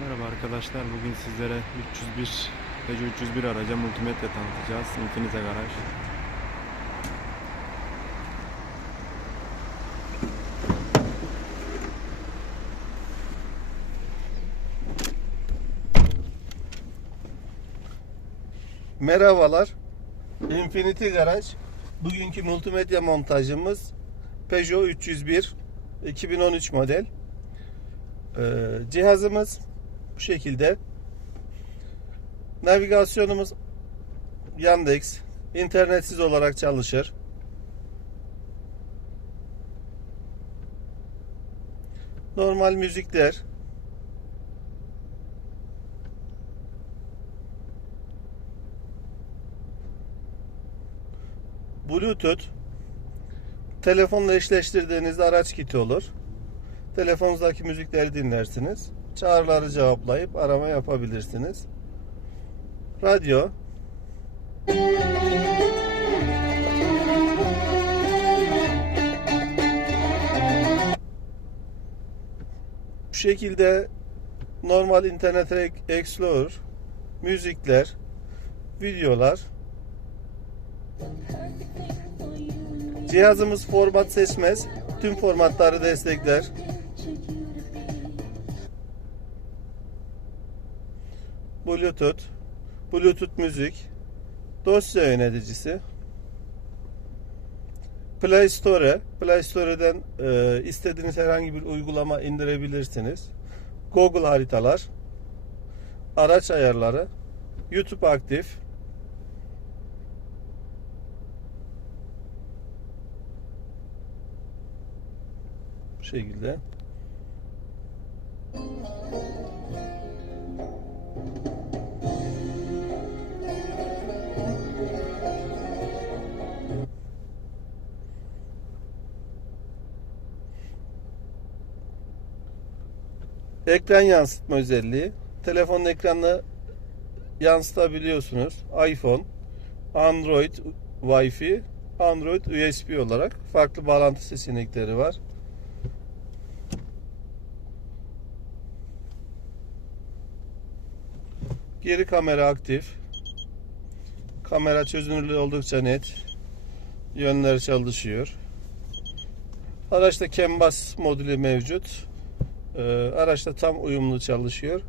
Merhaba arkadaşlar. Bugün sizlere 301 Peugeot 301 araca multimedya tanıtacağız. Infinite Garaj. Merhabalar. Infinity Garaj. Bugünkü multimedya montajımız Peugeot 301 2013 model. Ee, cihazımız bu şekilde. Navigasyonumuz Yandex. internetsiz olarak çalışır. Normal müzikler, Bluetooth telefonla eşleştirdiğinizde araç kiti olur. Telefonunuzdaki müzikleri dinlersiniz. Çağrıları cevaplayıp arama yapabilirsiniz. Radyo Bu şekilde normal internet explorer, müzikler, videolar, Cihazımız format seçmez. Tüm formatları destekler. Bluetooth, Bluetooth müzik, dosya yöneticisi, Play Store, Play Store'den e, istediğiniz herhangi bir uygulama indirebilirsiniz. Google haritalar, araç ayarları, YouTube aktif, bu şekilde. Ekran yansıtma özelliği. Telefonun ekranını yansıtabiliyorsunuz. iPhone, Android Wi-Fi, Android USB olarak farklı bağlantı seçenekleri var. Geri kamera aktif. Kamera çözünürlüğü oldukça net. Yönler çalışıyor. Araçta CAN bus modülü mevcut. Ee, araçta tam uyumlu çalışıyor.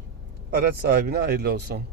Araç sahibine hayırlı olsun.